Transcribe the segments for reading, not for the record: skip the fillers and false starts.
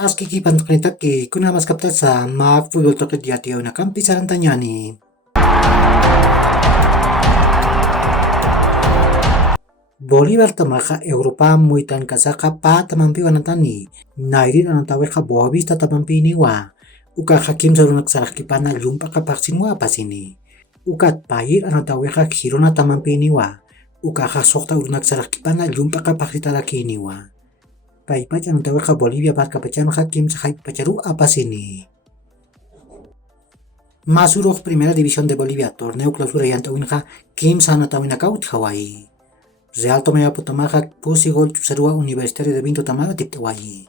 Aski pantuknitaki kuna mas kaptasa mak fútbol toque dia na kampi sarantanyani. Bolívar tamaka Europa muitan kasaka pa tamampi wanatani. Nairin anantaweja boavista tamampi niwa. Uka hakim sarunak sarakipana lumpa kapaksinwa pasini. Ukat pair anantaweja girona tamampi niwa. Uka hasokta urunak sarakipana lumpa kapaksitalaki niwa. Paipac anantaweja Bolivia barka pachano hakim sahai pacharu apa sini. Masuroj Primera División de Bolivia, torneo clausura y antawinja Kim Sanatawinakaut Hawaii. Real Tomaya Putamaja Pusi Gol Sarua Universitario de Vinto Tamara Tiptawayi.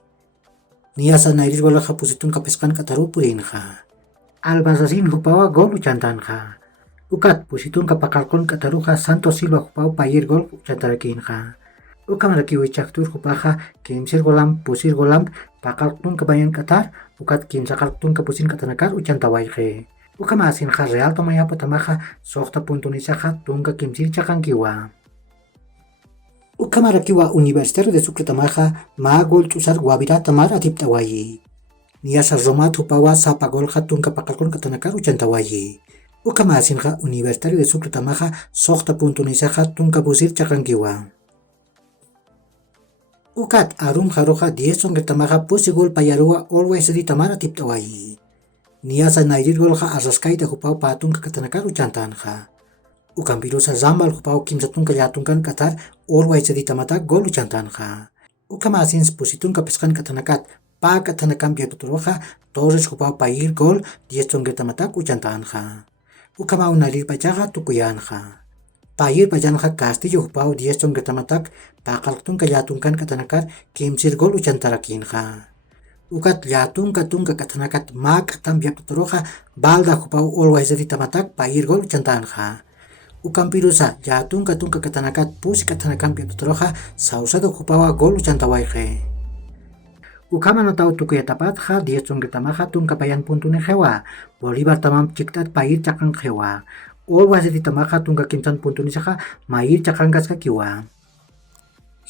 Niasa Nairis Golaja Pusitun Kapeskan Kataru Purinja. Albazasin Hupawa Gol Uchantanja. Ukat Pusitun Kapakalkon Kataruja Santos Silva Hupao Payir Gol Uchantarakinja. Ukamaraki Wichaktur Hupaja Kimsir Golam Pusir Golam Pakalkun Kabayan Qatar Ukat Kimsakalkun Kapusin Katanakar Uchantawayje. Ukamasin ja Real Tomaya Putamaja Sokta Puntunisaja Tunka Kimsir Chakankiwa. Ukamarakiwa Universitario de Sucre Tamaja Magol Chusar Guavira Tamar Atiptawayi. Niasa Roma Tupawa Sapagol Hatunka Pakalkon Katanakar Uchantawayi. Ukamasinja Universitario de Sucre Tamaja Sokta Puntunisaja Tunka Pusir Chakankiwa. Ukat Arum Jaroja 10 Songre Tamaja Pusigol Payarua Always di Tamar Atiptawayi. Niasa Nairir Golja Arraskaita Hupao Patunka Katanakar Uchantanja. Ukampirusa Zambal Hupao Kimsatunka Yatunkan Qatar Always di Tamata Gol Uchantanja. Ukamasin Pusitunka Peskan Katanakat Pa Katanakan Piaturoja Torres Hupao Pair Gol 10 Songre Tamatak Uchantanja. Ukamau Narir Pachaja Tukuyanja. Pair Pajanja Castillo Hupao 10 Songre Tamatak Pakaltunka Yatunkan Katanakar Kimsir Gol Uchantarakinja. Ukat Yatunka Tunka Katanakat Mak Tambia Paturoja Balda Hupao Always di Tamatak Pair Gol Uchantanja. Ukampirusa Yatunka Tunka Katanakat Pusi Katanakan Piaturoja Sausado Hupawa Gol Uchantawayje. Ukama notau tukuya tapatja 10 Songre Tamaja Tunka Payan Puntune Jewa. Bolívar Tamam Chiktat Pair Chakan Jewa. Always di Tamaja Tunka Kimsan Puntunisaja Mair Chakangas Kakiwa.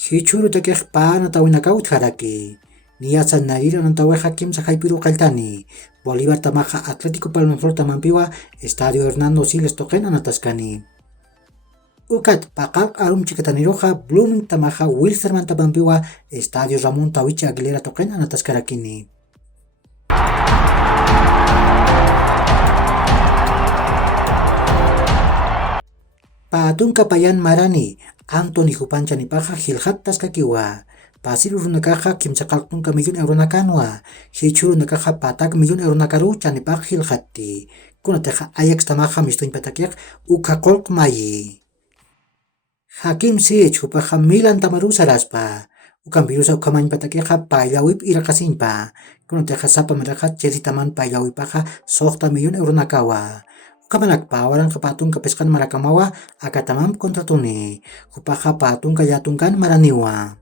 Hichuru Tekej Pa Natawinakaut Haraki. Niasa Nair Anantaweja Kim Sahaipiru Kaltani. Bolívar Tamaja Atlético Palmaflor Tamampiwa Estadio Hernando Siles Token Anataskani. Ukat Pakal Arum Chikataniroja Blooming Tamaja Wilsterman Tamampiwa Estadio Ramón Tawichi Aguilera Token Anataskarakini. Patunka Payan Marani Anthony Hupanchani Paja Gilhat Taskakiwa. Pasir Runakaja Kimsakaltunka €1,000,000 nakanwa. Hichuru Nakaja Patak €1,000,000 nakaru Chanipag Gilhatti. Kunateja Ajax Tamaja Mistuin Patakiak Ukakolk Mayi. Hakim Sich Hupaja Milan Tamaru Saraspa. Ukampirusa Ukamain Patakiaja Pailawip Irakasinpa. Kunateja Sapa Meraja Chesitaman Pailawipaja Sokta €1,000,000 nakawa. Kamanak pawaran kapatun kapeskan marakamawa akatamam kontratuni. Hupaja patun kayatungkan maraniwa.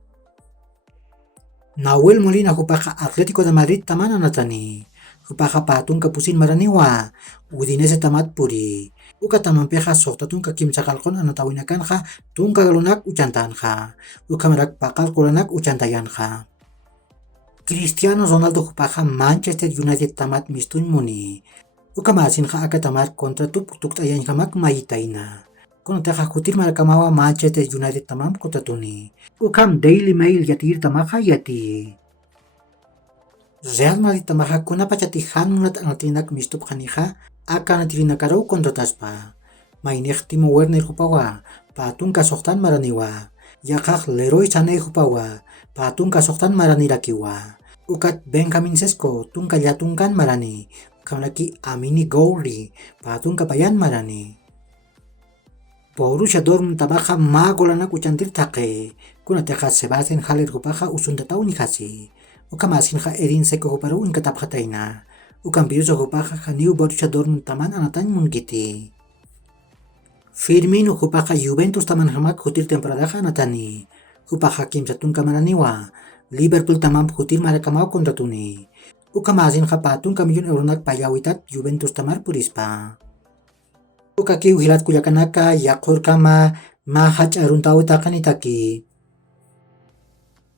Nahuel Molina Hupaja Atlético de Madrid tamana natani. Hupaja patun kapusin maraniwa. Udinese tamat puri. Ukatamampeja soktatun kakimsakalkon anatawinakanja tunka galunak uchantanja. Ukamarak pakal kulanak uchantayanja. Cristiano Ronaldo Hupaja Manchester United tamat mistun muni. Ukamasinja akatamar kontra tuktayan hamak mayitaina. Kunateja kutir marakamawa Manchester United tamam kotatuni. Ukam Daily Mail yatir tamaja yati. Real Madrid tamaja kunapachati hanunat anatinak mistup hanija akanatirinakaro kontrataspa. Mainej Timo Werner Hupawa patun kasoktan maraniwa. Yakaj Leroy Sané Hupawa patun kasoktan maranirakiwa. Ukat Benjamin Sesko tunka yatunkan marani. Kamlaki Amini Gowri patun kapayan marani. Borussia Dortmund Tamaja Magolanak Uchantir Take. Kunateja Sebastian Haller Hupaja Usuntatau Nihasi. Ukamasinja Edin Seko Huparu Inkatapjataina. Ukampirusa Hupaja Haniu Borussia Dortmund Taman Anatan Mungkiti. Firmino Hupaja Juventus Taman Hamak Hutir temporada Anatani. Hupaja Kimsatun Kamaraniwa. Liverpool Tamam Hutir Marakamau kontratuni. Ukamasin kapatun €1,000,000 nak payawitat Juventus Tamar Purispa. Ukakiw hilat kuyakanaka yakor kama mahach aruntawita kanitaki.